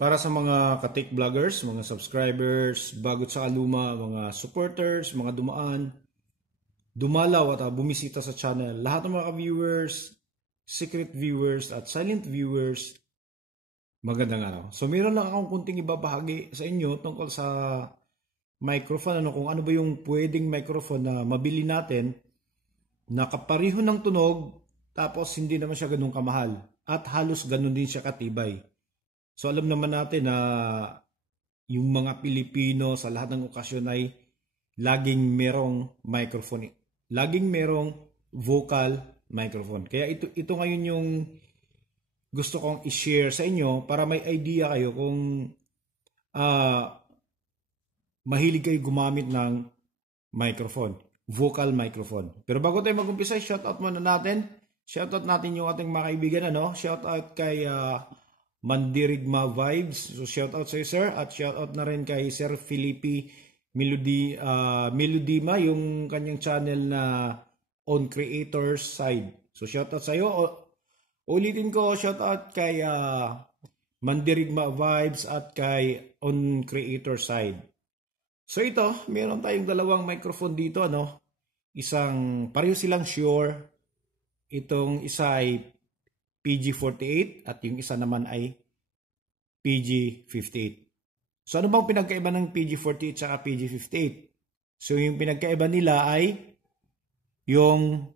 Para sa mga ka-tech vloggers, mga subscribers, bago sa kaluma, mga supporters, mga dumaan, dumalaw at bumisita sa channel, lahat ng mga viewers, secret viewers at silent viewers, magandang araw. So meron lang akong kunting ibabahagi sa inyo tungkol sa microphone, kung ano ba yung pwedeng microphone na mabili natin na kapareho ng tunog tapos hindi naman siya ganun kamahal at halos ganun din siya katibay. So alam naman natin na yung mga Pilipino sa lahat ng okasyon ay laging merong microphone. Laging merong vocal microphone. Kaya ito ngayon yung gusto kong i-share sa inyo para may idea kayo kung mahilig kayo gumamit ng microphone. Vocal microphone. Pero bago tayo mag-umpisa, shoutout muna natin. Shoutout natin yung ating mga kaibigan. Shoutout kay Mandirigma Vibes. So shoutout sa iyo, sir. At shoutout na rin kay Sir Felipe Melodima, yung kanyang channel na On Creators Side. So shoutout sa iyo. Ulitin ko, shoutout kay Mandirigma Vibes at kay On Creators Side. So ito, meron tayong dalawang microphone dito, Isang, pareho silang Shure. Itong isa ay PG48 at yung isa naman ay PG58. So ano bang pinagkaiba ng PG48 at PG58? So yung pinagkaiba nila ay yung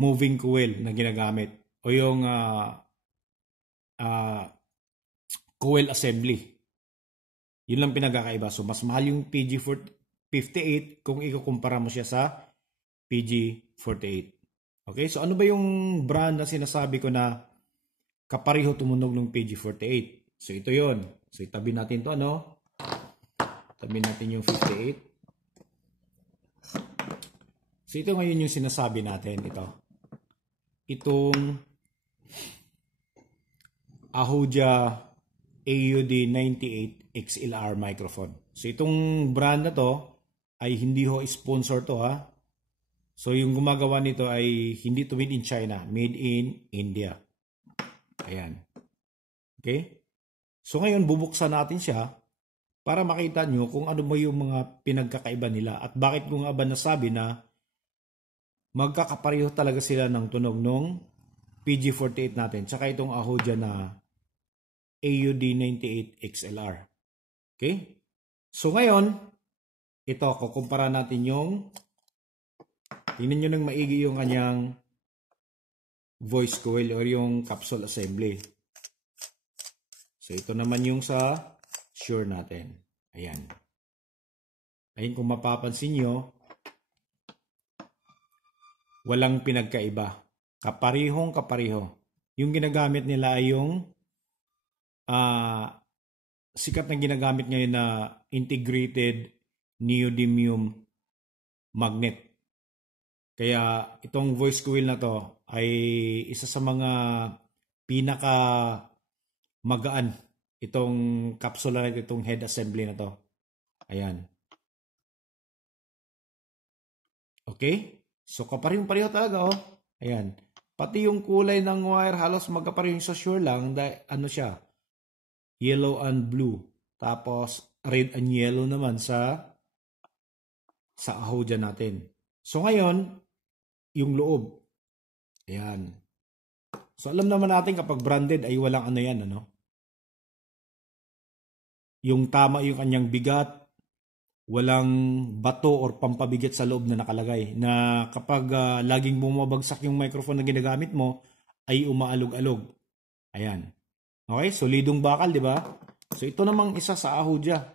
moving coil na ginagamit o yung coil assembly. Yun lang pinagkakaiba. So mas mahal yung PG58 kung ikukumpara mo siya sa PG48. Okay, so ano ba yung brand na sinasabi ko na kapareho tumunog ng PG48? So ito yon. So itabi natin to, Tabi natin yung 58. So ito ngayon yung sinasabi natin, Itong Ahuja AUD98 XLR microphone. So itong brand na to ay hindi ho sponsor to, So yung gumagawa nito ay hindi to made in China, made in India. Ayan. Okay? So ngayon bubuksan natin siya para makita nyo kung ano ba yung mga pinagkakaiba nila at bakit ko nga ba nasabi na magkakapareho talaga sila ng tunog nung PG48 natin tsaka itong Ahuja na AUD98 XLR. Okay? So ngayon, ito, kukumpara natin yung tingnan nyo ng maigi yung kanyang voice coil or yung capsule assembly. So ito naman yung sa Shure natin. Ayan. Ayun, kung mapapansin nyo, walang pinagkaiba. Kaparihong kapareho. Yung ginagamit nila ay yung sikat na ginagamit ngayon na integrated neodymium magnet. Kaya itong voice coil na to ay isa sa mga pinaka magaan itong capsule na itong head assembly na to. Ayan. Okay? So kaparehong-pareho talaga, Ayan. Pati yung kulay ng wire halos magkapareho sa Shure lang, ano siya? Yellow and blue. Tapos red and yellow naman sa Ahuja natin. So ngayon, yung loob. Ayan. So alam naman natin kapag branded ay walang yan, Yung tama yung kanyang bigat, walang bato or pampabigat sa loob na nakalagay. Na kapag laging bumabagsak yung microphone na ginagamit mo, ay umaalog-alog. Ayan. Okay, solidong bakal, di ba? So ito namang isa sa Ahuja.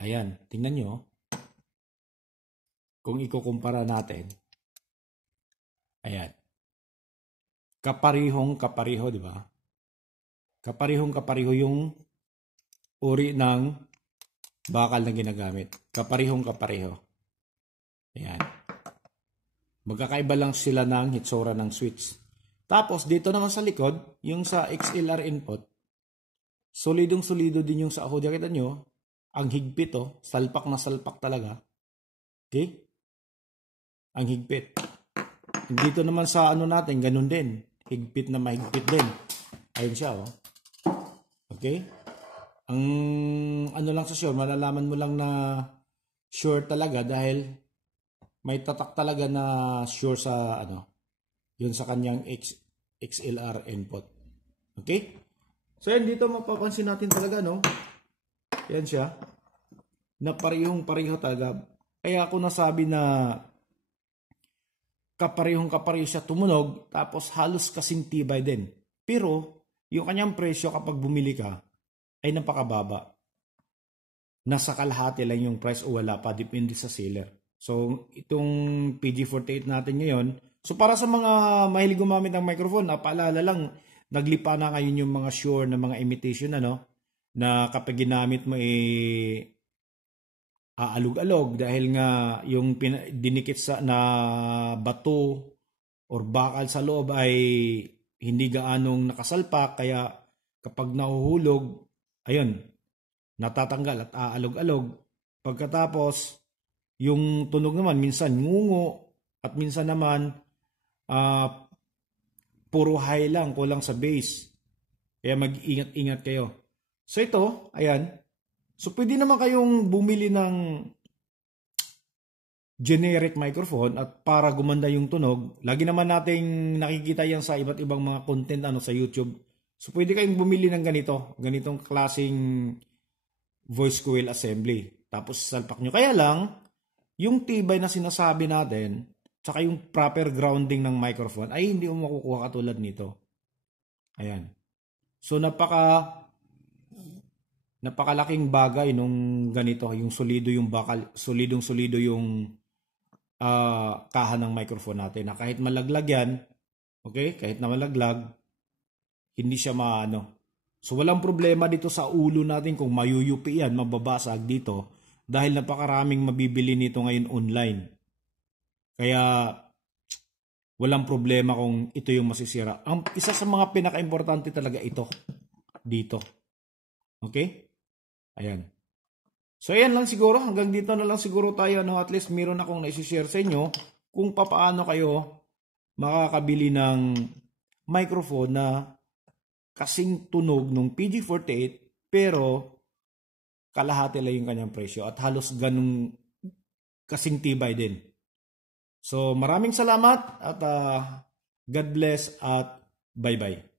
Ayan, tingnan nyo. Kung ikukumpara natin. Ayan. Kaparihong kapareho, di ba? Kaparihong kapareho yung uri ng bakal na ginagamit. Kaparihong kapareho. Ayan. Magkakaiba lang sila ng hitsura ng switch. Tapos dito naman sa likod, yung sa XLR input, solidong solido din yung sa Ahuja. Kita nyo, ang higpit, salpak na salpak talaga. Okay? Ang higpit. Dito naman sa natin, ganun din. higpit na mahigpit din. Ayun siya, oh. Okay? Ang ano lang sa sure, malalaman mo lang na sure talaga dahil may tatak talaga na sure sa ano, yun sa kanyang XLR input. Okay? So yan, dito mapapansin natin talaga, no? Yan siya. Na parehong-pareho talaga. Kaya ako nasabi na kaparehong-kapareho siya tumunog, tapos halos kasing tibay din. Pero, yung kanyang presyo kapag bumili ka, ay napakababa. Nasa kalahati lang yung price o wala pa, depende sa seller. So, itong PG48 natin ngayon, so para sa mga mahilig gumamit ng microphone, paalala lang, naglipa na ngayon yung mga Shure na mga imitation, ano, na kapag ginamit mo aalog-alog dahil nga yung dinikit sa na bato or bakal sa loob ay hindi gaanong nakasalpak, kaya kapag nahuhulog, ayun, natatanggal at aalog-alog. Pagkatapos, yung tunog naman minsan ngungo at minsan naman puro high lang, kulang sa bass. Kaya mag-ingat-ingat kayo. So ito, ayan. So pwede naman kayong bumili ng generic microphone at para gumanda yung tunog. Lagi naman nating nakikita yan sa iba't ibang mga content sa YouTube. So pwede kayong bumili ng ganitong klaseng voice coil assembly. Tapos salpak nyo. Kaya lang, yung tibay na sinasabi natin, tsaka yung proper grounding ng microphone ay hindi mo makukuha katulad nito. Ayan. So napakalaking bagay nung ganito, yung solido yung bakal, solidong-solido yung kaha ng microphone natin. Na kahit malaglag yan, okay? Kahit na malaglag, hindi siya maano. So walang problema dito sa ulo natin kung mayuyupi yan, mababasag dito dahil napakaraming mabibili nito ngayon online. Kaya walang problema kung ito yung masisira. Ang isa sa mga pinaka-importante talaga ito dito. Okay? Ayan. So ayan lang siguro, hanggang dito na lang siguro tayo, no? At least meron akong naisishare sa inyo kung paano kayo makakabili ng microphone na kasing tunog ng PG48 pero kalahati lang yung kanyang presyo at halos ganung kasing tibay din. So maraming salamat at God bless at bye-bye.